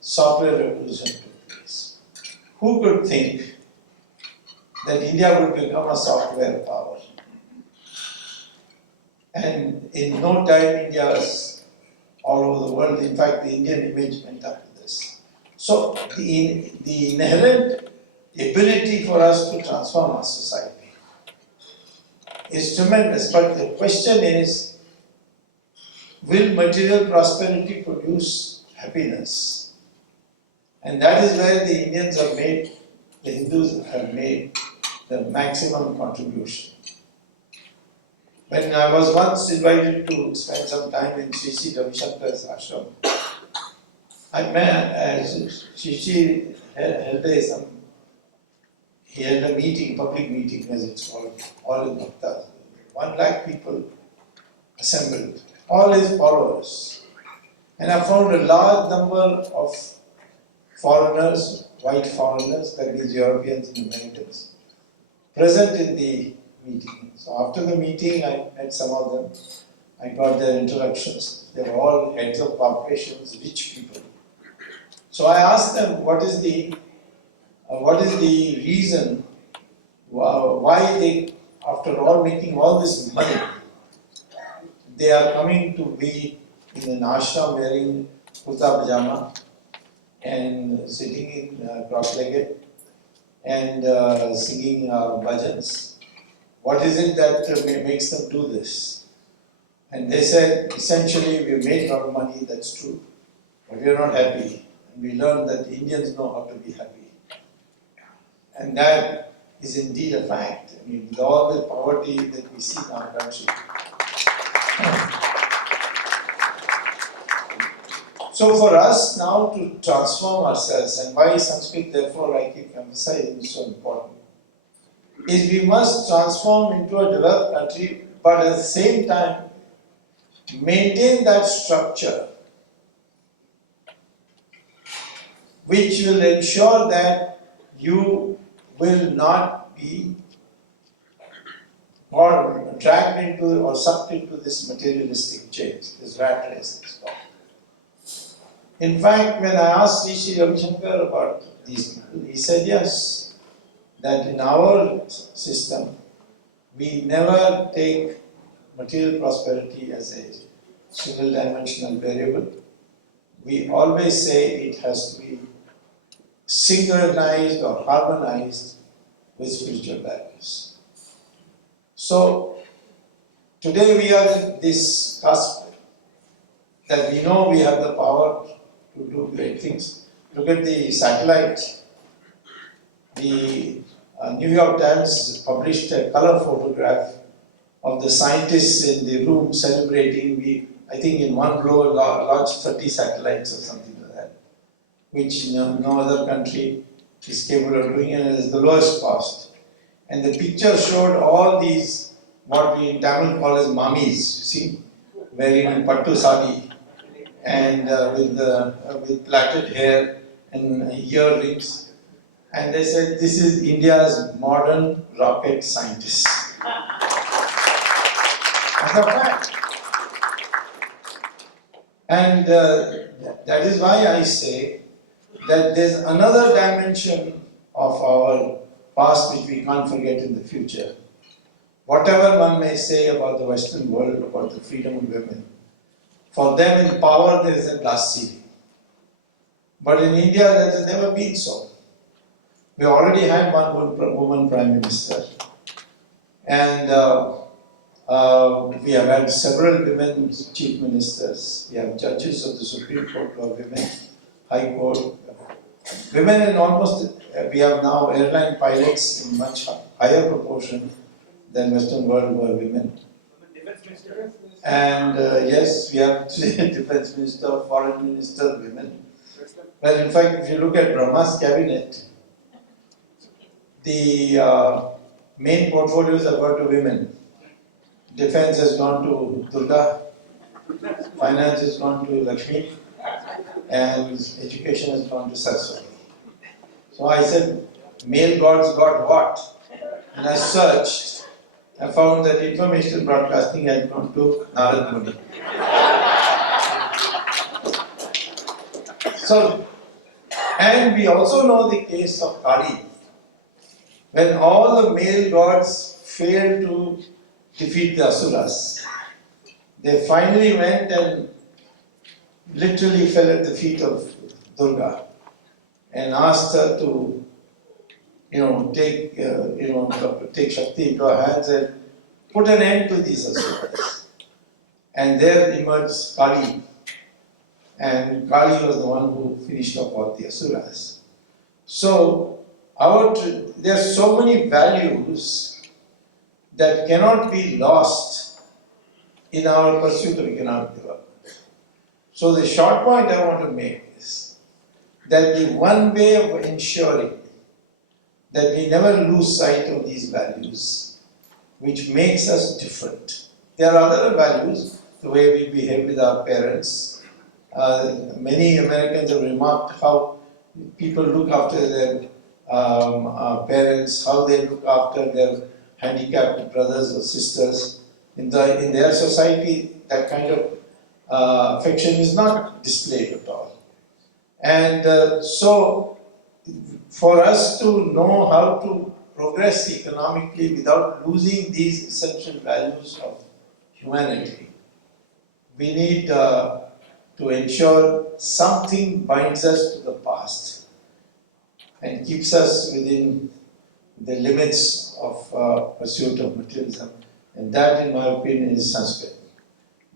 software revolution took place. Who could think that India would become a software power? And in no time, India was all over the world. In fact, the Indian image went up to this. So, the inherent ability for us to transform our society is tremendous. But the question is, will material prosperity produce happiness? And that is where the Indians have made, the Hindus have made the maximum contribution. When I was once invited to spend some time in Sri Ravi Shankar's ashram, I met, Sri held he held a meeting, public meeting as it's called, all in Bhaktas. 1 lakh people assembled, all his followers. And I found a large number of foreigners, white foreigners, that means Europeans and Americans, present in the meeting. So after the meeting, I met some of them. I got their introductions. They were all heads of corporations, rich people. So I asked them, what is the reason why they, after all making all this money, they are coming to be in an ashram wearing kurta pajama and sitting in cross-legged and singing bhajans. What is it that makes them do this? And they said, essentially, we made a lot of money, that's true, but we are not happy. And we learned that the Indians know how to be happy. And that is indeed a fact. I mean, with all the poverty that we see in our country. So for us now to transform ourselves, and why Sanskrit therefore I keep emphasizing is so important, is we must transform into a developed country, but at the same time maintain that structure which will ensure that you will not be or dragged into or sucked into this materialistic chains, this rat race. In fact, when I asked Sri Ravi Shankar about these people, he said yes, that in our system, we never take material prosperity as a single dimensional variable. We always say it has to be synchronized or harmonized with spiritual values. So, today we are in this cusp that we know we have the power to do great things. Look at the satellite. The New York Times published a color photograph of the scientists in the room celebrating. I think in one blow launched 30 satellites or something like that, which no other country is capable of doing, and it is the lowest cost. And the picture showed all these, what we in Tamil call as mummies, you see, wearing in pattu sari and with plaited hair and earrings. And they said, this is India's modern rocket scientists. As a fact. And that is why I say that there's another dimension of our past which we can't forget in the future. Whatever one may say about the Western world, about the freedom of women, for them in power there is a glass ceiling. But in India that has never been so. We already had one woman Prime Minister, and we have had several women Chief Ministers. We have judges of the Supreme Court who are women, High Court. Women in almost, we have now airline pilots in much higher proportion than Western world who are women. And yes, we have Defense Minister, Foreign Minister, women. Well, in fact, if you look at Brahma's cabinet, the main portfolios have gone to women. Defense has gone to Durga, finance has gone to Lakshmi, and education has gone to Saraswati. So I said, male gods got what? And I searched, I found that information broadcasting had gone to Narad Muni. So, and we also know the case of Kali. When all the male gods failed to defeat the Asuras, they finally went and literally fell at the feet of Durga and asked her to, take Shakti into her hands and put an end to these Asuras. And there emerged Kali, and Kali was the one who finished off all the Asuras. So, there are so many values that cannot be lost in our pursuit of economic development. So the short point I want to make is that the one way of ensuring that we never lose sight of these values, which makes us different. There are other values, the way we behave with our parents. Many Americans have remarked how people look after their parents, how they look after their handicapped brothers or sisters. In their society, that kind of affection is not displayed at all. And so, for us to know how to progress economically without losing these essential values of humanity, we need to ensure something binds us to the past and keeps us within the limits of pursuit of materialism. And that, in my opinion, is Sanskrit.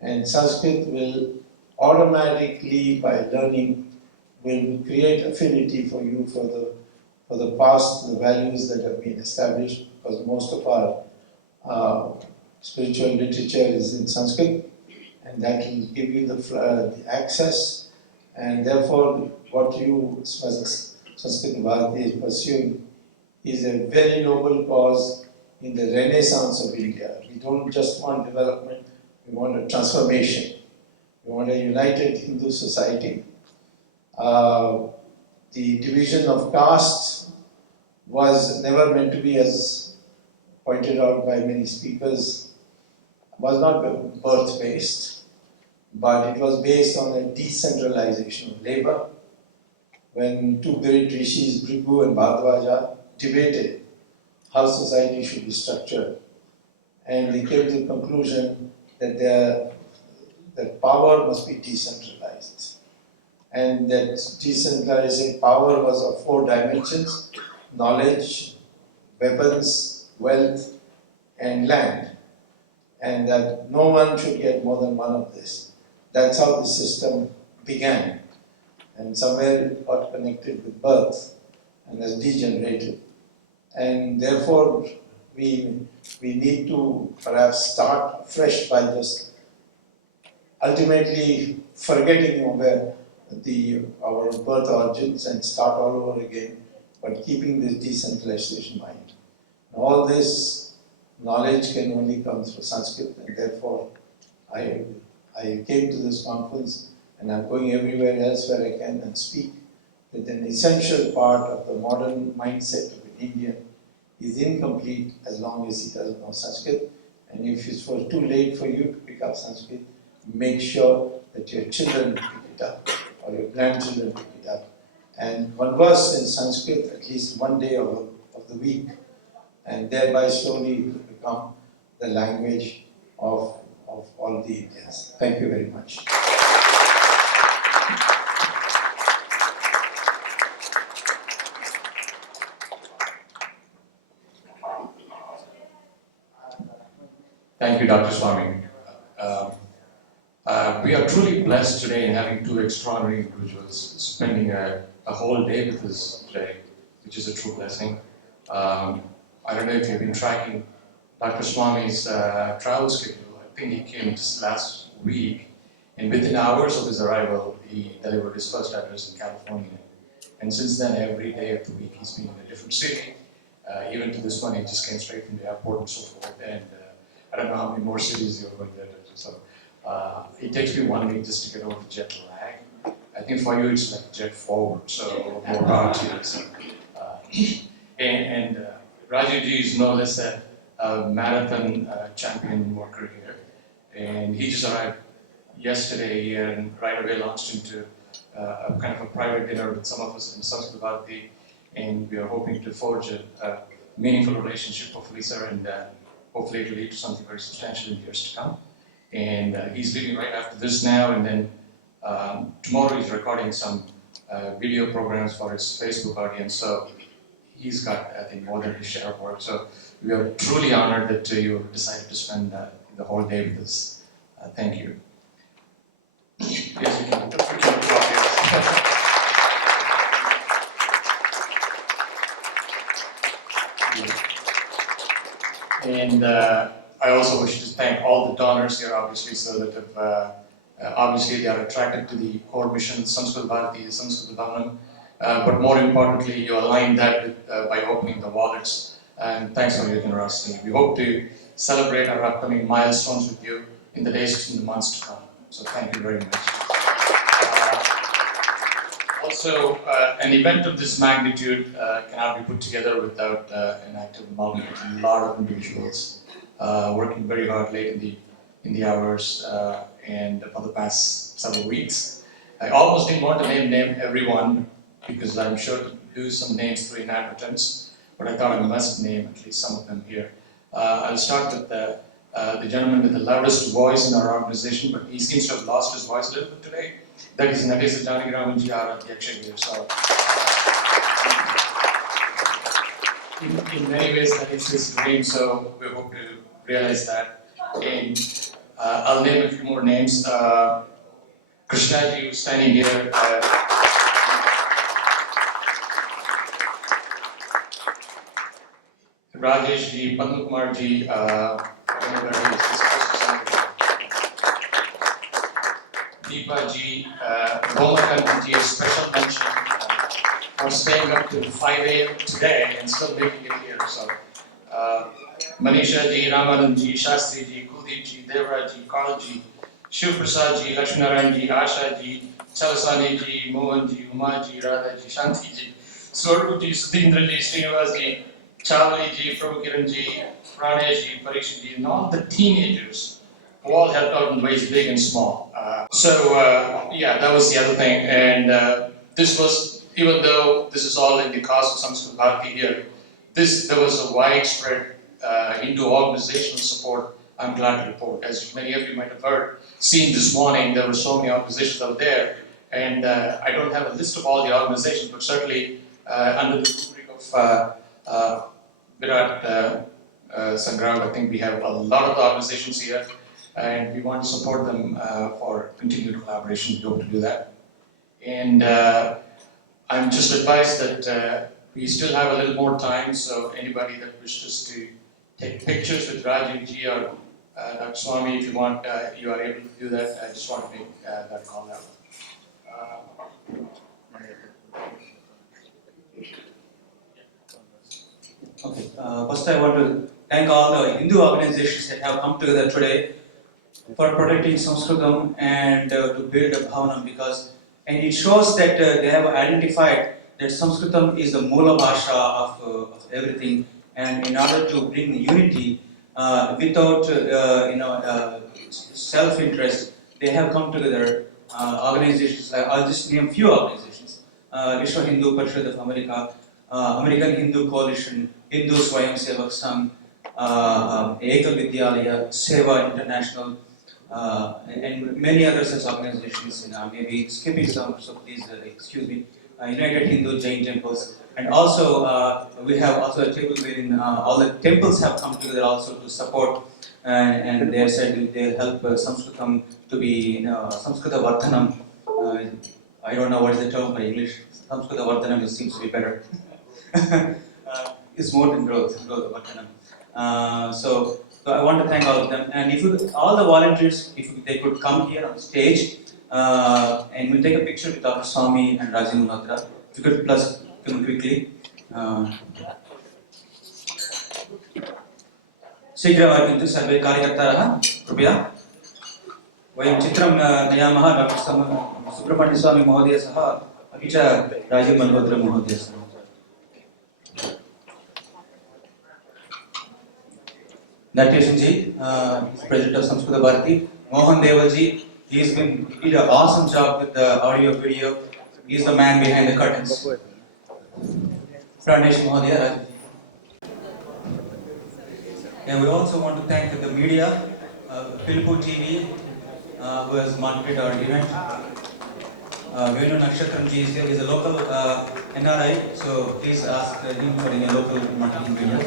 And Sanskrit will automatically, by learning, will create affinity for you for the past, the values that have been established, because most of our spiritual literature is in Sanskrit, and that will give you the access And therefore, what you, Samskrita Bharathi, is pursuing is a very noble cause in the renaissance of India. We don't just want development, we want a transformation. We want a united Hindu society. The division of caste was never meant to be, as pointed out by many speakers, was not birth-based, but it was based on a decentralization of labor. When two great rishis, Bhrigu and Bhardwaja, debated how society should be structured, and they came to the conclusion that that power must be decentralized, and that decentralized power was of 4 dimensions: knowledge, weapons, wealth, and land, and that no one should get more than one of this. That's how the system began, and somewhere it got connected with birth and has degenerated. And therefore, we need to perhaps start fresh by just ultimately forgetting where our birth origins and start all over again, but keeping this decentralization mind. All this knowledge can only come through Sanskrit, and therefore I came to this conference, and I'm going everywhere else where I can and speak that an essential part of the modern mindset of an Indian is incomplete as long as he doesn't know Sanskrit. And if it's too late for you to pick up Sanskrit, make sure that your children pick it up or your grandchildren pick it up and converse in Sanskrit at least one day of the week, and thereby slowly it will become the language of all the Indians. Thank you very much. Thank you, Dr. Swamy. We are truly blessed today in having 2 extraordinary individuals spending a whole day with us today, which is a true blessing. I don't know if you've been tracking Dr. Swamy's travel schedule. I think he came just last week, and within hours of his arrival, he delivered his first address in California. And since then, every day of the week, he's been in a different city. Even to this one, he just came straight from the airport and so forth. And I don't know how many more cities you're going there to. So it takes me 1 week just to get over the jet lag. I think for you, it's like jet forward, so more power to you. So, and Rajiv ji is no less a marathon champion worker here. And he just arrived yesterday here and right away launched into a kind of a private dinner with some of us in Samskrita Bharathi, and we are hoping to forge a meaningful relationship, hopefully, sir, and hopefully it will lead to something very substantial in years to come. And he's leaving right after this now, and then tomorrow he's recording some video programs for his Facebook audience, so he's got, I think, more than his share of work. So we are truly honored that you decided to spend the whole day with us. Thank you. Yes, we can applaud, yes. And I also wish to thank all the donors here, obviously, so that have, obviously they are attracted to the core mission, Samskrita Bharathi, Samskrita Bhavanam, but more importantly, you align that with, by opening the wallets, and thanks for your generosity. We hope to celebrate our upcoming milestones with you in the days and the months to come. So thank you very much. Also, an event of this magnitude cannot be put together without an active involvement of a lot of individuals working very hard late in the hours and for the past several weeks. I almost didn't want to name everyone because I'm sure to lose some names through inadvertence, but I thought I must name at least some of them here. I'll start with the gentleman with the loudest voice in our organization, but he seems to have lost his voice a little bit today. That is Natesa Janagiramanji, our Adhyaksha here. So, in many ways, that is his dream, so we hope to realize that. And I'll name a few more names. Krishnaji, who's standing here. Rajesh ji, Padma Kumar ji, Deepa ji, Romakan ji, a special mention for staying up till 5 a.m. today and still making it here. So, Manisha ji, Ramanand ji, Shastri ji, Kuldeep ji, Devraj ji, Karl ji, Shiv Prasad ji, Lakshminarayan ji, Asha ji, Chalasani ji, Mohan ji, Uma ji, Radha ji, Shanti ji, Swargu ji, Sudhindra ji, Srinivas ji, Chavali ji, Prabhukiran ji, Pranesh ji, Parikshit ji, and all the teenagers who all helped out in ways big and small. Yeah, that was the other thing. And this was, even though this is all in the cause of Samskrita Bharathi here, there was a widespread Hindu organizational support, I'm glad to report. As many of you might have heard, seen this morning, there were so many organizations out there. And I don't have a list of all the organizations, but certainly under the rubric of Virat Sangram, I think we have a lot of the organizations here, and we want to support them for continued collaboration. We hope to do that. And I'm just advised that we still have a little more time, so anybody that wishes to take pictures with Rajiv ji or Dr. Swamy, if you want, you are able to do that. I just want to make that call out. Okay, first I want to thank all the Hindu organizations that have come together today for protecting Samskritam and to build a Bhavanam, because it shows that they have identified that Samskritam is the Moola Bhasha of everything, and in order to bring unity without self-interest, they have come together. Organizations, I'll just name few organizations: Vishwa Hindu Parishad of America, American Hindu Coalition, Hindu Swayam Sevak Sangh, Ekal Vidyalaya, Seva International, and many other such organizations. Maybe skipping some, so please excuse me. United Hindu Jain Temples, and also we have also a table wherein all the temples have come together also to support, and they said they'll help Samskritam to be Samskrita Vardhanam. I don't know what is the term for English. Samskrita Vardhanam seems to be better. It's more than growth Vardhanam. So I want to thank all of them, and if all the volunteers, if they could come here on the stage, and we'll take a picture with Dr. Swamy and Rajiv Malhotra. If you could plus come quickly. शीघ्रवार्किन्तु सर्वे कार्यकर्तारः कृपया वयं चित्रं नयामः doctor Subrahmanya स्वामी महोदय सह अपि च राजीव मल्होत्रा महोदय सह. Natyashan ji, president of Samskrita Bharathi. Mohan Deval ji, he did an awesome job with the audio video. He is the man behind the curtains. Pranesh Mahodaya, Rajiv. And we also want to thank the media, Pilupu TV, who has monitored our event. Venu Nakshatram ji is a local NRI, so please ask him for any local marketing media.